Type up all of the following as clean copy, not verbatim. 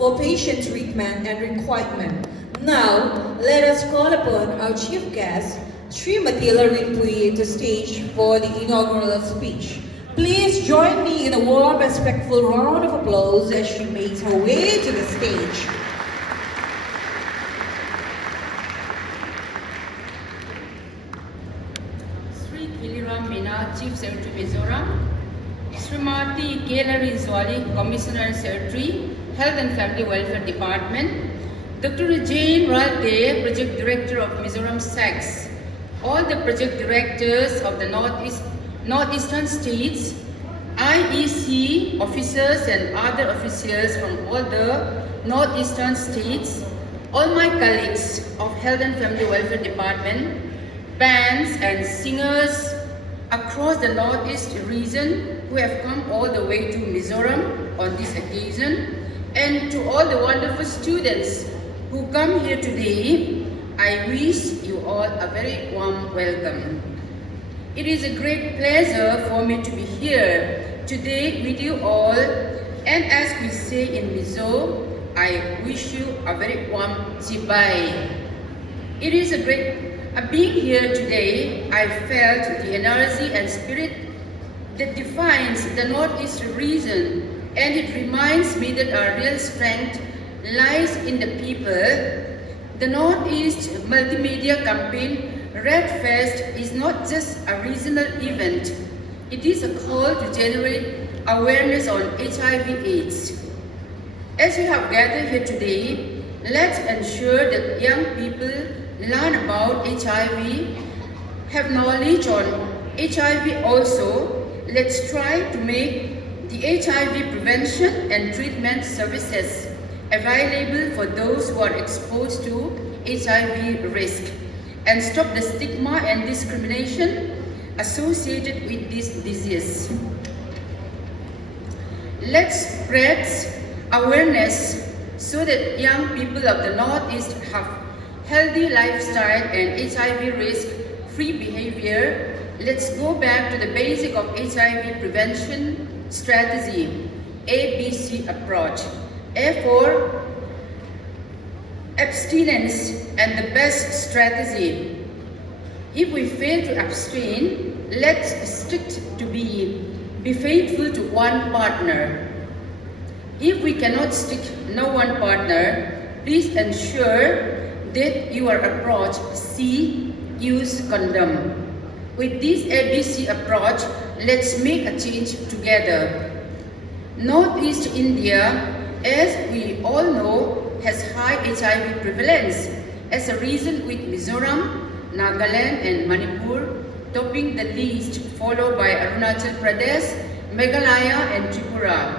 for patient treatment and requirement. Now, let us call upon our chief guest, Srimati Larinpui, to stage for the inaugural speech. Please join me in a warm, respectful round of applause as she makes her way to the stage. Sri Kiliram Meena, Chief Secretary Mizoram, Srimati K. Zwali, Commissioner and Secretary, Health and Family Welfare Department, Dr. Jane Ralte, Project Director of Mizoram SACS, all the project directors of the Northeastern states, IEC officers and other officials from all the Northeastern states, all my colleagues of Health and Family Welfare Department, bands and singers across the Northeast region who have come all the way to Mizoram on this occasion, and to all the wonderful students who come here today, I wish you all a very warm welcome. It is a great pleasure for me to be here today with you all, and as we say in Mizo, I wish you a very warm Jibai. It is a great being here today. I felt the energy and spirit that defines the Northeast region, and it reminds me that our real strength lies in the people. The Northeast Multimedia Campaign Red Fest is not just a regional event. It is a call to generate awareness on HIV/AIDS. As we have gathered here today, let's ensure that young people learn about HIV, have knowledge on HIV also. Let's try to make the HIV prevention and treatment services available for those who are exposed to HIV risk, and stop the stigma and discrimination associated with this disease. Let's spread awareness so that young people of the Northeast have healthy lifestyle and HIV risk-free behavior. Let's go back to the basic of HIV prevention strategy, ABC approach. A for abstinence and the best strategy. If we fail to abstain, let's stick to be faithful to one partner. If we cannot stick no one partner, please ensure that your approach C, use condom. With this ABC approach, let's make a change together. Northeast India, as we all know, has high HIV prevalence as a region, with Mizoram, Nagaland and Manipur topping the list, followed by Arunachal Pradesh, Meghalaya and Tripura.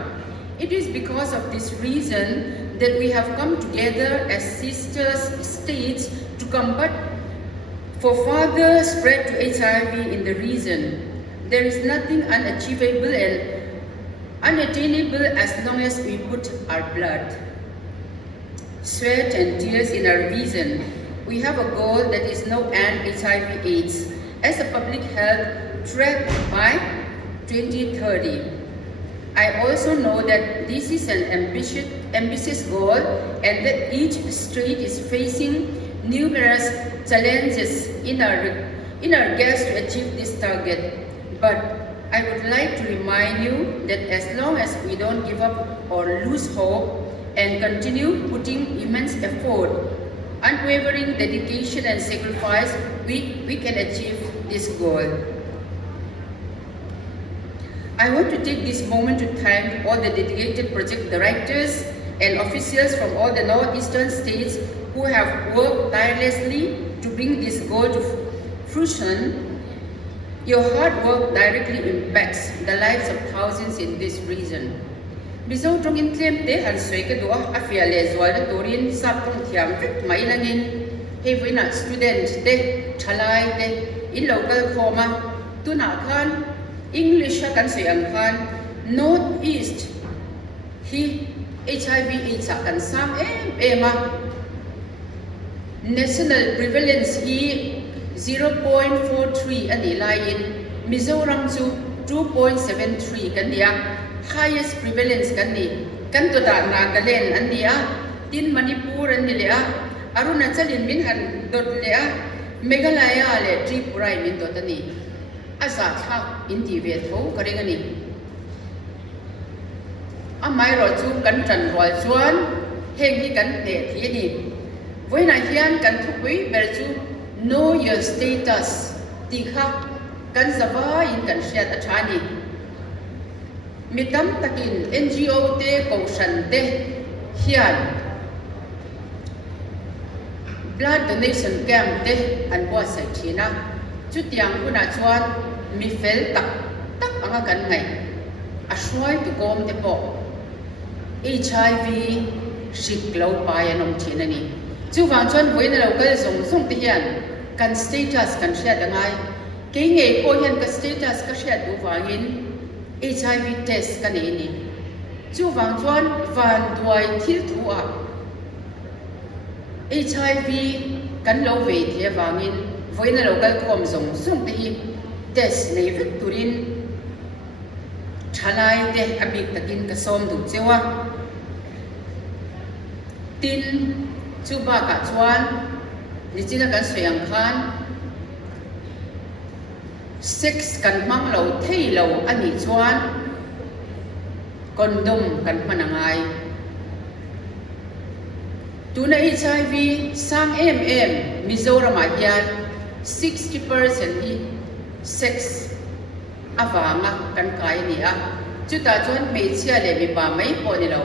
It is because of this reason that we have come together as sister states to combat for further spread to HIV in the region. There is nothing unachievable and unattainable as long as we put our blood, sweat and tears in our vision. We have a goal that is no end HIV/AIDS as a public health threat by 2030. I also know that this is an ambitious goal, and that each state is facing numerous challenges in our quest to achieve this target. But I would like to remind you that as long as we don't give up or lose hope and continue putting immense effort, unwavering dedication and sacrifice, we can achieve this goal. I want to take this moment to thank all the dedicated project directors and officials from all the Northeastern states who have worked tirelessly to bring this goal to fruition. Your hard work directly impacts the lives of thousands in this region. Mizo trong in claim te han soi ka dua afia le zwal da torin sap tong thiam vek mai langin he voina student te thalai te in local khoma tuna khan English kan soi ang khan Northeast hi HIV/AIDS kan sam ema national prevalence hi 0.43 ani lain, Mizoram chu 2.73 kan dia, highest prevalence kan ni kan to da Nagaland an nia tin Manipur an ni le a Arunachalin min han dot le a Meghalaya le Tripura min to tani asa tha indi ve tho karingani amai ro chu kan tran roi chuan heng hi kan te thi ni voina hian kan thupui ber chu know your status ti kha kan zawa in kan hriat a thani mitam takin NGO te koshan te hian blood donation camp te an bua sai thina chu tiang kuna chuan mi fel tak tak anga kan ngai a hruai tu kom te po HIV shiklo pai anom thina ni chu wang chuan voina local zong zong te hian kan status kan hriat angai ke nge ko hian ka status ka hriat du wangin HIV test kan ni chu wang chuan van duai thil thu a HIV kan lo ve the wangin voina local khom zong zong te hi test nei vek turin thalai te abik takin ka som du chewa tin chu ba ka chuan ni china kan soyang khan sex kan mang lo thei lo ani chuan condom kan manangai tuna HIV sang Mizoram a hian 60% hi sex avanga kan kai ni a chuta chuan me chia le mi pa mai po ni lo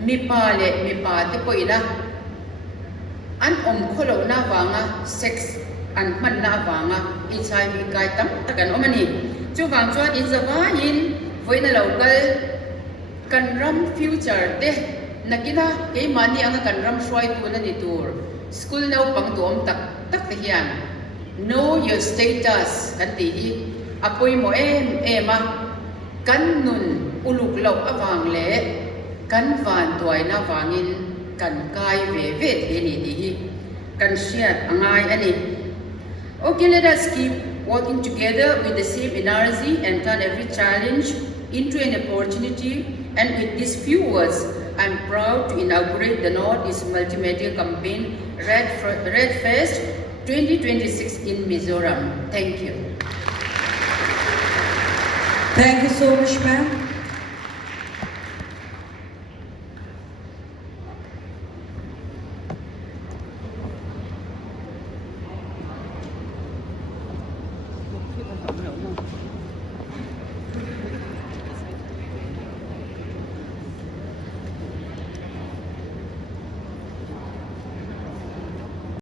mi pa le mi pa te po ina an kholo na wanga sex an man na wanga HIV kai tam takan omani chu wang chuan in zawa in voina local kan ram future te nakina ke mani anga kan ram shwai tu na ni tur school no pang tu om tak tak te hian know your status kan ti hi apoi mo ema kan nun uluk lo awang le kan van tuai na wangin kan kai ve the ni ti hi kan hriat angai ani okay, let us keep working together with the same energy and turn every challenge into an opportunity. And with these few words, I'm proud to inaugurate the Northeast Multimedia Campaign Red Fest 2026 in Mizoram. Thank you. Thank you so much, ma'am.